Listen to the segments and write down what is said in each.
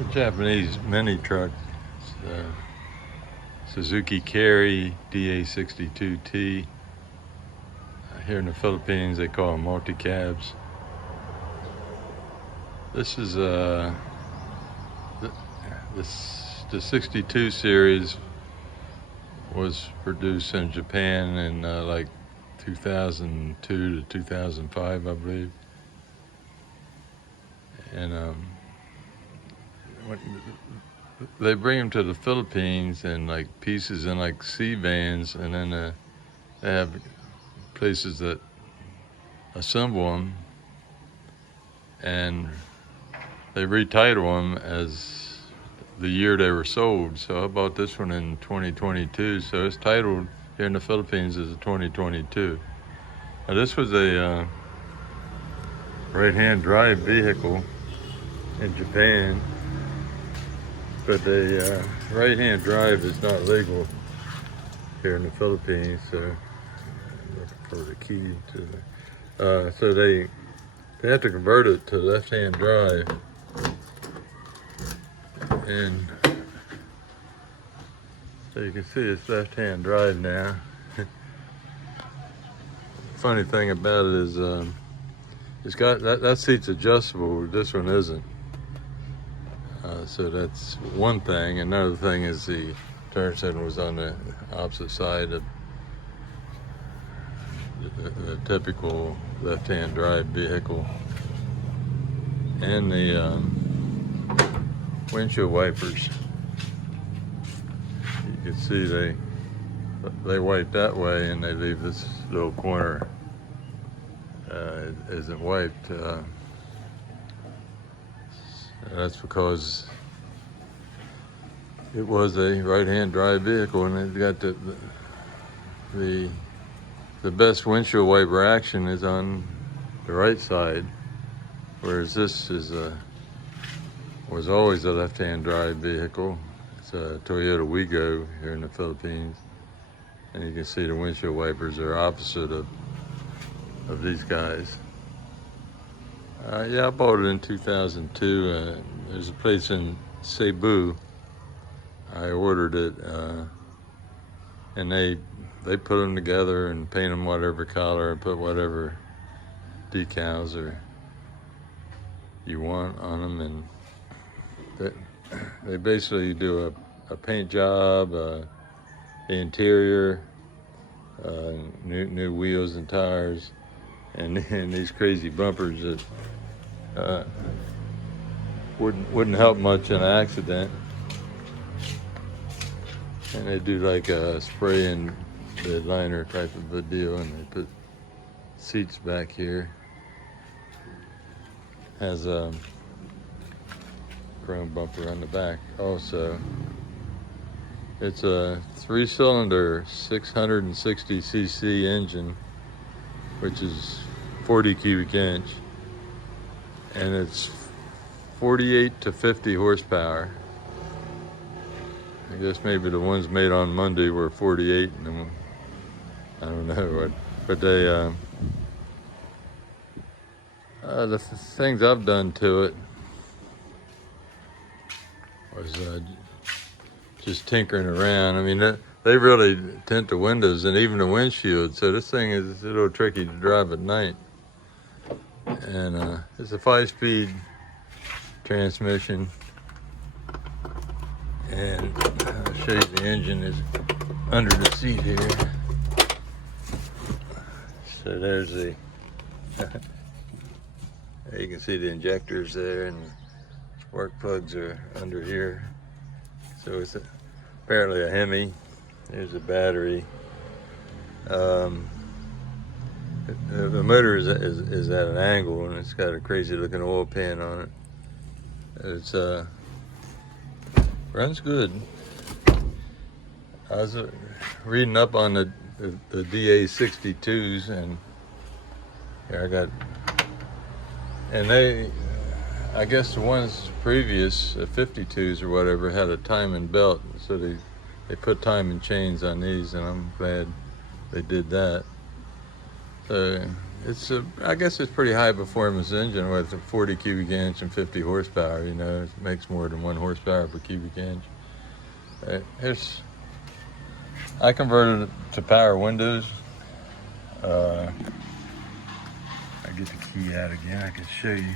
A Japanese mini truck, Suzuki Carry DA62T. Here in the Philippines, they call them multicabs. This is the 62 series was produced in Japan in like 2002 to 2005, I believe. And they bring them to the Philippines in like pieces in like sea vans, and then they have places that assemble them, and they retitle them as the year they were sold. So I bought this one in 2022, so it's titled here in the Philippines as a 2022. Now this was a right-hand drive vehicle in Japan, but the right-hand drive is not legal here in the Philippines. So I'm looking for the key to the, so they have to convert it to left-hand drive. And so you can see it's left-hand drive now. Funny thing about it is it's got that seat's adjustable. This one isn't. So that's one thing. Another thing is the turn signal was on the opposite side of the typical left-hand drive vehicle. And the windshield wipers. You can see they wipe that way, and they leave this little corner isn't wiped. That's because it was a right-hand drive vehicle, and it's got the best windshield wiper action is on the right side, whereas this was always a left-hand drive vehicle. It's a Toyota Wigo here in the Philippines, and you can see the windshield wipers are opposite of these guys. Yeah, I bought it in 2002. There's a place in Cebu. I ordered it, and they put them together and paint them whatever color and put whatever decals or you want on them, and they basically do a paint job, the interior, new wheels and tires, and these crazy bumpers that wouldn't help much in an accident. And they do like a spray and bed liner type of a deal, and they put seats back here. Has a chrome bumper on the back also. It's a 3-cylinder 660cc engine, which is 40 cubic inch, and it's 48 to 50 horsepower. I guess maybe the ones made on Monday were 48, and then, I don't know what, but they the things I've done to it was just tinkering around. I mean, they really tint the windows and even the windshield, so this thing is a little tricky to drive at night. And it's a 5-speed transmission, and I'll show you the engine is under the seat here. So there's the you can see the injectors there, and the spark plugs are under here. So it's apparently a Hemi. There's a battery. The motor is at an angle, and it's got a crazy looking oil pan on it. It's runs good. I was reading up on the DA62s, and here I got, and I guess the ones previous, 52s or whatever, had a timing belt, so they put timing chains on these, and I'm glad they did that. So I guess it's pretty high performance engine with a 40 cubic inch and 50 horsepower. You know, it makes more than 1 horsepower per cubic inch. I converted it to power windows. I get the key out again. I can show you.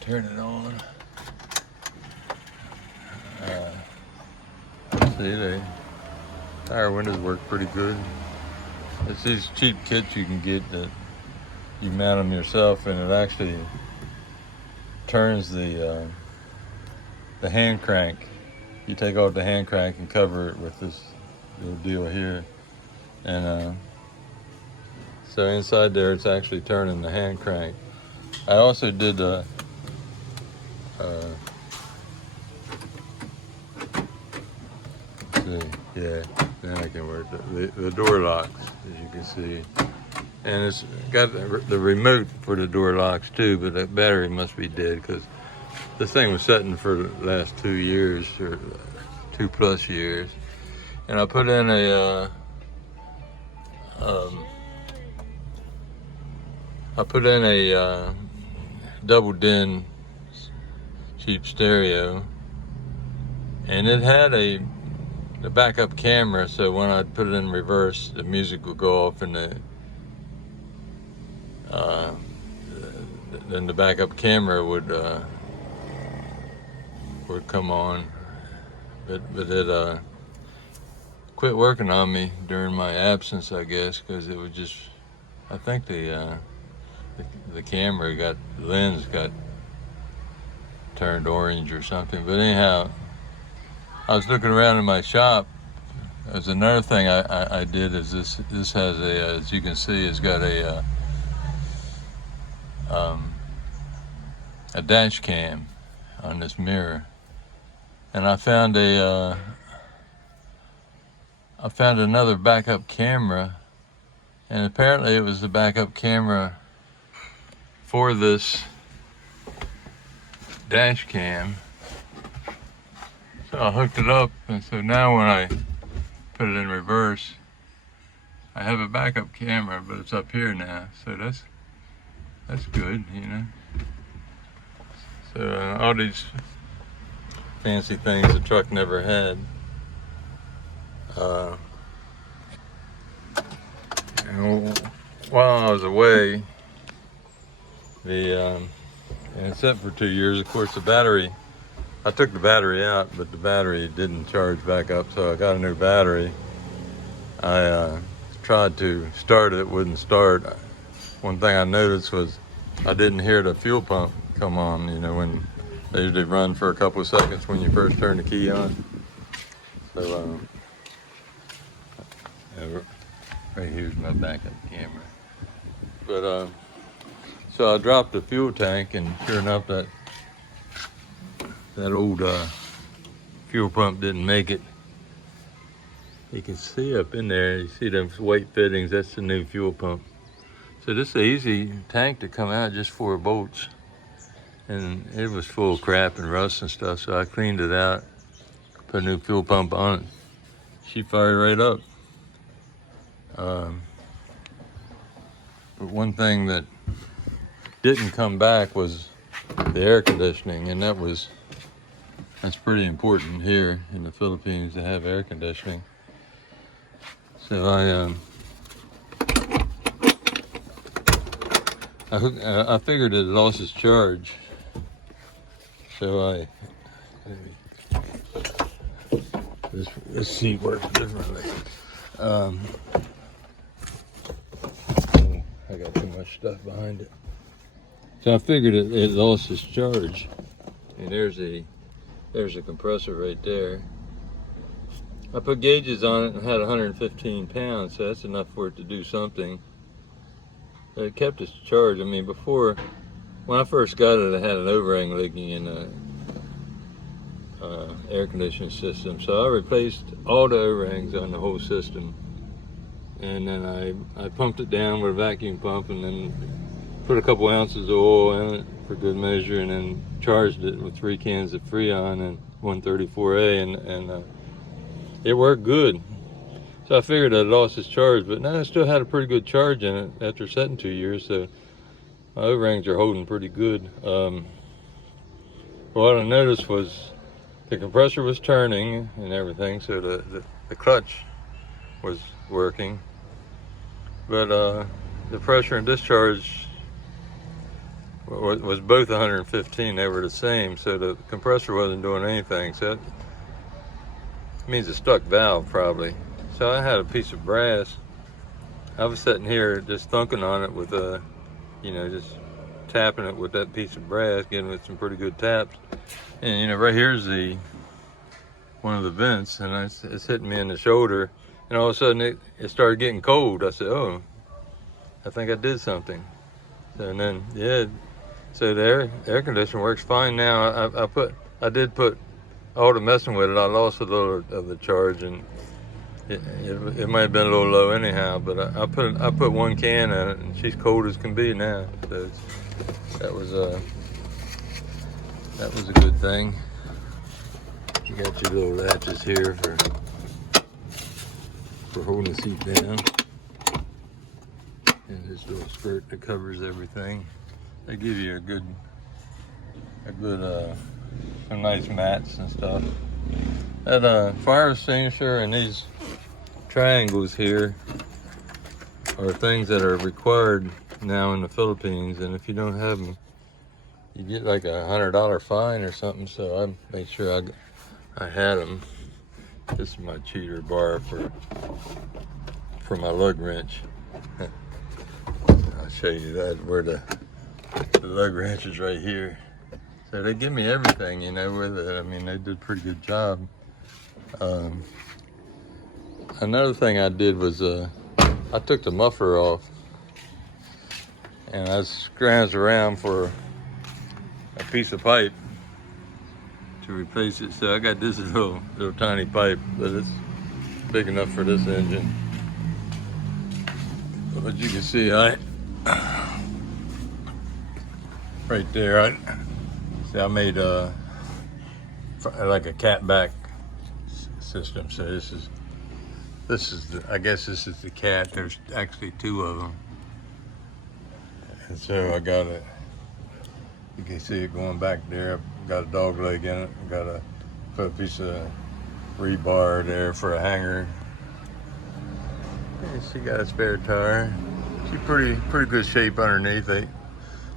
Turn it on. See, the power windows work pretty good. It's these cheap kits you can get that you mount them yourself, and it actually turns the hand crank. You take off the hand crank and cover it with this little deal here, and so inside there it's actually turning the hand crank. I also did yeah, then I can work the door locks, as you can see, and it's got the remote for the door locks too, but that battery must be dead because this thing was sitting for the last 2 years or 2+ years, and I put in a double din cheap stereo, and it had the backup camera, so when I put it in reverse, the music would go off, and then the backup camera would come on, but it quit working on me during my absence, I guess, because it was just, I think the lens got turned orange or something. But anyhow, I was looking around in my shop. There's another thing I did is this has as you can see, it's got a dash cam on this mirror, and I found another backup camera, and apparently it was the backup camera for this dash cam. So I hooked it up, and so now when I put it in reverse, I have a backup camera, but it's up here now, so that's good, you know. So all these fancy things the truck never had. And while I was away, and it sat for 2 years. Of course, the battery, I took the battery out, but the battery didn't charge back up, so I got a new battery. I tried to start it, wouldn't start. One thing I noticed was I didn't hear the fuel pump come on, you know, when they usually run for a couple of seconds when you first turn the key on. So, right here's my backup camera. But, so I dropped the fuel tank, and sure enough, that old fuel pump didn't make it. You can see up in there, you see them white fittings, that's the new fuel pump. So this is an easy tank to come out, just 4 bolts. And it was full of crap and rust and stuff, so I cleaned it out, put a new fuel pump on it. She fired right up. But one thing that didn't come back was the air conditioning, and that's pretty important here in the Philippines to have air conditioning. So I figured it lost its charge, so this seat works differently. I got too much stuff behind it. So I figured it lost its charge, and there's a compressor right there. I put gauges on it and had 115 pounds, so that's enough for it to do something. But it kept its charge. I mean, before, when I first got it, I had an overhang leaking in the air conditioning system. So I replaced all the overhangs on the whole system. And then I pumped it down with a vacuum pump, and then put a couple ounces of oil in it for good measure, and then charged it with 3 cans of Freon and 134A, and it worked good. So I figured I lost its charge, but now I still had a pretty good charge in it after setting 2 years, so my O-rings are holding pretty good. What I noticed was the compressor was turning and everything, so the clutch was working, but the pressure and discharge was both 115. They were the same, so the compressor wasn't doing anything. So that means a stuck valve probably. So I had a piece of brass. I was sitting here just thunking on it with just tapping it with that piece of brass, getting it some pretty good taps. And right here's one of the vents, and it's hitting me in the shoulder, and all of a sudden it started getting cold. I said, oh, I think I did something. And then, yeah, so the air conditioner works fine now. I did put all the messing with it. I lost a little of the charge, and it might have been a little low anyhow, but I put 1 can in it, and she's cold as can be now. So that was a good thing. You got your little latches here for holding the seat down, and this little skirt that covers everything. They give you some nice mats and stuff. That fire extinguisher and these triangles here are things that are required now in the Philippines, and if you don't have them, you get like a $100 fine or something. So I made sure I had them. This is my cheater bar for my lug wrench. I'll show you that, where the lug wrench is right here. So they give me everything, with it. I mean, they did a pretty good job. Another thing I did was I took the muffler off, and I scrounged around for a piece of pipe to replace it. So I got this little tiny pipe, but it's big enough for this engine. But you can see, right there, I made like a catback system. So this is I guess this is the cat. There's actually 2 of them, and so I got it. You can see it going back there. I've got a dog leg in it. I've got to put a piece of rebar there for a hanger. Yeah, she got a spare tire. She's pretty good shape underneath.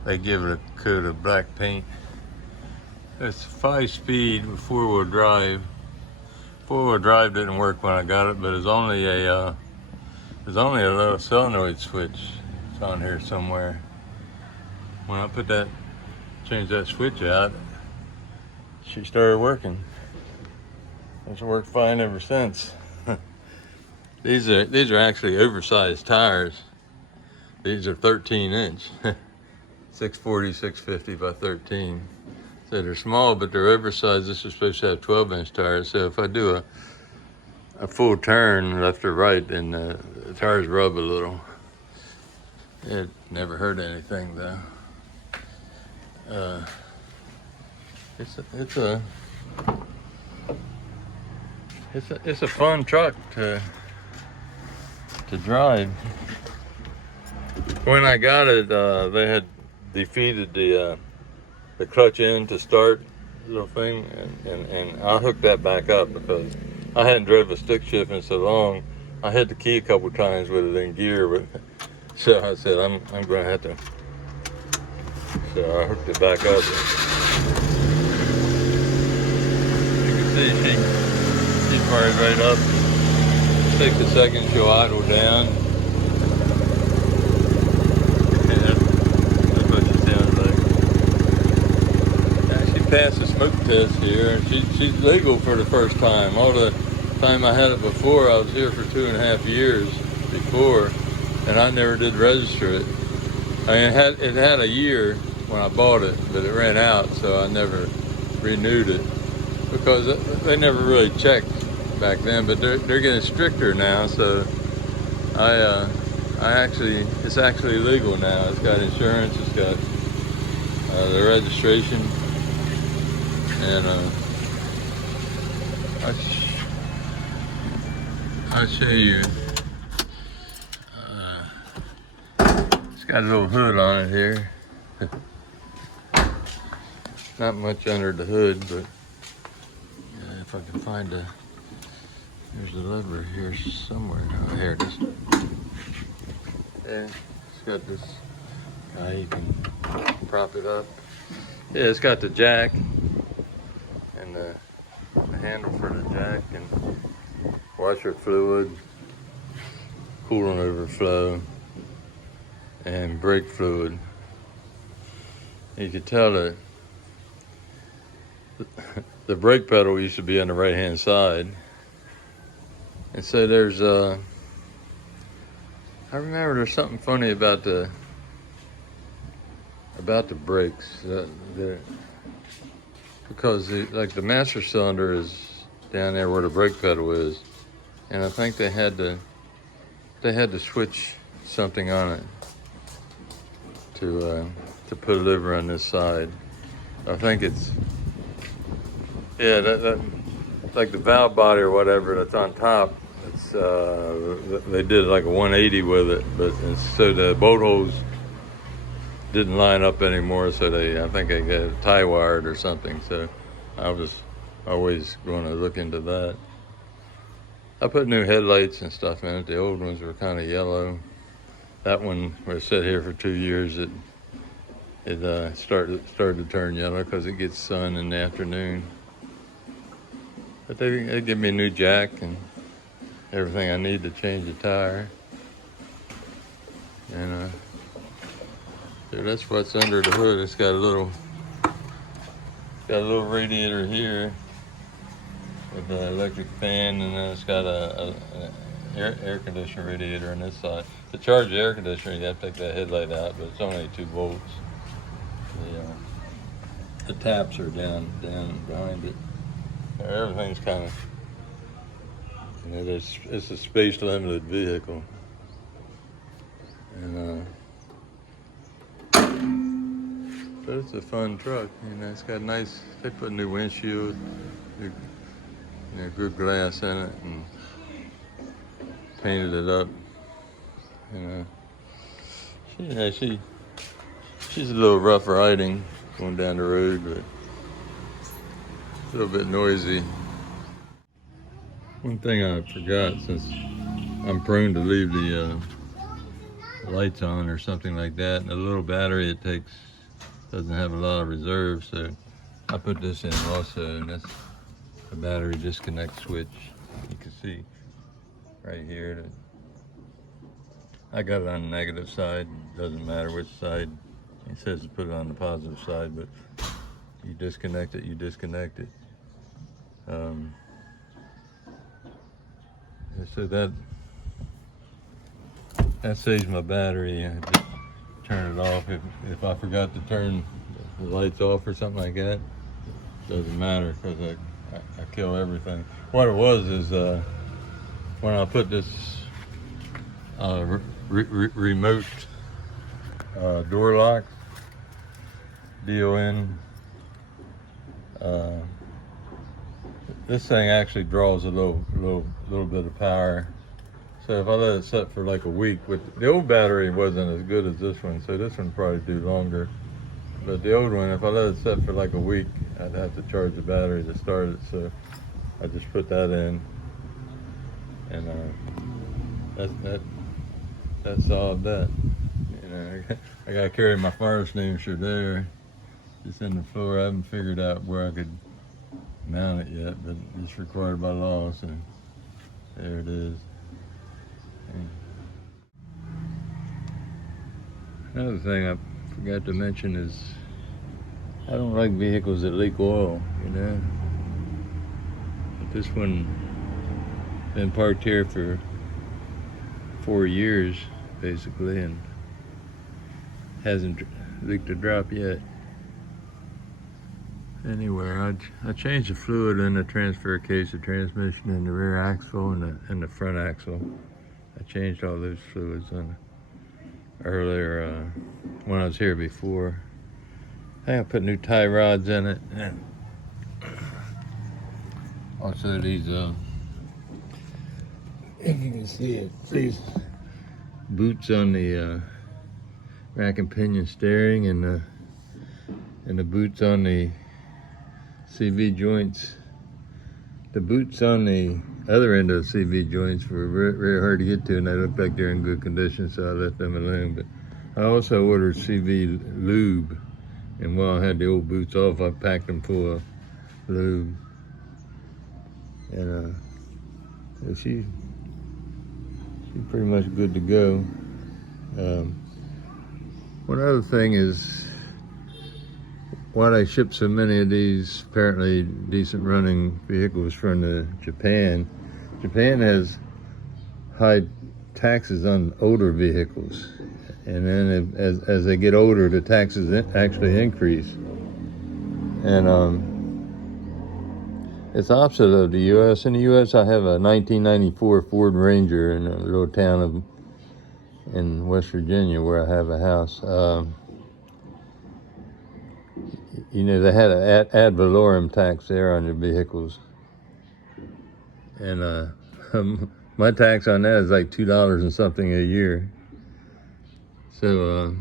They give it a coat of black paint. It's 5-speed with 4-wheel drive. 4-wheel drive didn't work when I got it, but there's only a little solenoid switch. It's on here somewhere. When I changed that switch out, she started working. It's worked fine ever since. These are actually oversized tires. These are 13-inch, 640, 650 by 13. So they're small, but they're oversized. This is supposed to have 12-inch tires. So if I do a full turn left or right, then the tires rub a little. It never hurt anything though. It's a fun truck to drive. When I got it, they had defeated the clutch in to start little thing, and I hooked that back up because I hadn't drove a stick shift in so long. I hit the key a couple times with it in gear, but so I said I'm gonna have to. So I hooked it back up. You can see she fired right up. Takes a second, she'll idle down. That's what she sounds like. Now she passed the smoke test here, and she's legal for the first time. All the time I had it before, I was here for 2.5 years before, and I never did register it. I mean, it had a year when I bought it, but it ran out, so I never renewed it because they never really checked back then. But they're getting stricter now, so it's actually legal now. It's got insurance, it's got the registration, and I I'll show you. It's got a little hood on it here. Not much under the hood, but yeah, if I can find a, there's a lever here somewhere. Oh, here it is. Yeah, it's got this guy, you can prop it up. Yeah, it's got the jack and the handle for the jack and washer fluid, coolant overflow, and brake fluid. You can tell that the brake pedal used to be on the right hand side. And so there's I remember there's something funny about the brakes. Because like the master cylinder is down there where the brake pedal is. And I think they had to switch something on it to put a lever on this side. I think it's, yeah, that like the valve body or whatever that's on top. It's they did like a 180 with it, but so the bolt holes didn't line up anymore. So I think they got it tie wired or something. So I was always going to look into that. I put new headlights and stuff in it. The old ones were kind of yellow. That one was set here for 2 years. It started to turn yellow because it gets sun in the afternoon. But they give me a new jack and everything I need to change the tire. And so that's what's under the hood. It's got a little radiator here with the electric fan, and then it's got a air conditioner radiator on this side. To charge the air conditioner, you have to take that headlight out, but it's only 2 volts. The taps are down behind it. Everything's kind of, it's a space limited vehicle. And but it's a fun truck. It's got nice, they put new windshield, good glass in it, and painted it up. She's a little rough riding going down the road, but a little bit noisy. One thing I forgot, since I'm prone to leave the lights on or something like that, and the little battery it takes doesn't have a lot of reserve, so I put this in also, and that's a battery disconnect switch. You can see right here that I got it on the negative side. Doesn't matter which side. It says to put it on the positive side, but you disconnect it, you disconnect it. So that saves my battery. I just turn it off if I forgot to turn the lights off or something like that. Doesn't matter, because I kill everything. What it was is when I put this remote door lock, DON, this thing actually draws a little bit of power. So if I let it set for like a week, with the old battery wasn't as good as this one, so this one probably do longer. But the old one, if I let it set for like a week, I'd have to charge the battery to start it. So I just put that in, and that solved that. I gotta carry my fire extinguisher there, just in the floor. I haven't figured out where I could mount it yet, but it's required by law, so there it is. Another thing I forgot to mention is I don't like vehicles that leak oil, But this one been parked here for 4 years basically, and hasn't leaked a drop yet. Anyway, I changed the fluid in the transfer case, the transmission, and the rear axle, and the front axle. I changed all those fluids on earlier when I was here before. I put new tie rods in it, and also these if you can see it, these boots on the rack and pinion steering, and the boots on the CV joints. The boots on the other end of the CV joints were very hard to get to, and they looked like they're in good condition, so I let them alone. But I also ordered CV lube, and while I had the old boots off, I packed them full of lube. And she's pretty much good to go. One other thing is, why they ship so many of these apparently decent running vehicles from Japan. Japan has high taxes on older vehicles, and then as they get older, the taxes actually increase. And it's opposite of the U.S. In the U.S., I have a 1994 Ford Ranger in a little town in West Virginia where I have a house. You know, they had an ad valorem tax there on your vehicles. And my tax on that is like $2 and something a year. So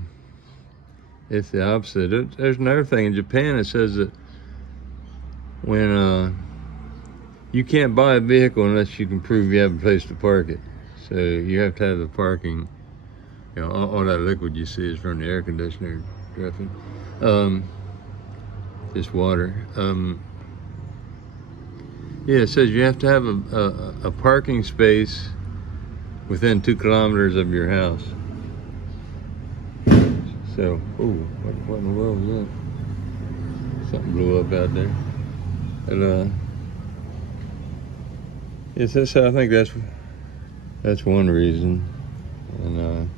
it's the opposite. There's another thing in Japan. It says that when you can't buy a vehicle unless you can prove you have a place to park it. So you have to have the parking. You know, all that liquid you see is from the air conditioner dressing. Just water. Yeah, it says you have to have a parking space within 2 kilometers of your house. So, what in the world was that? Something blew up out there. And yes, I think that's one reason. And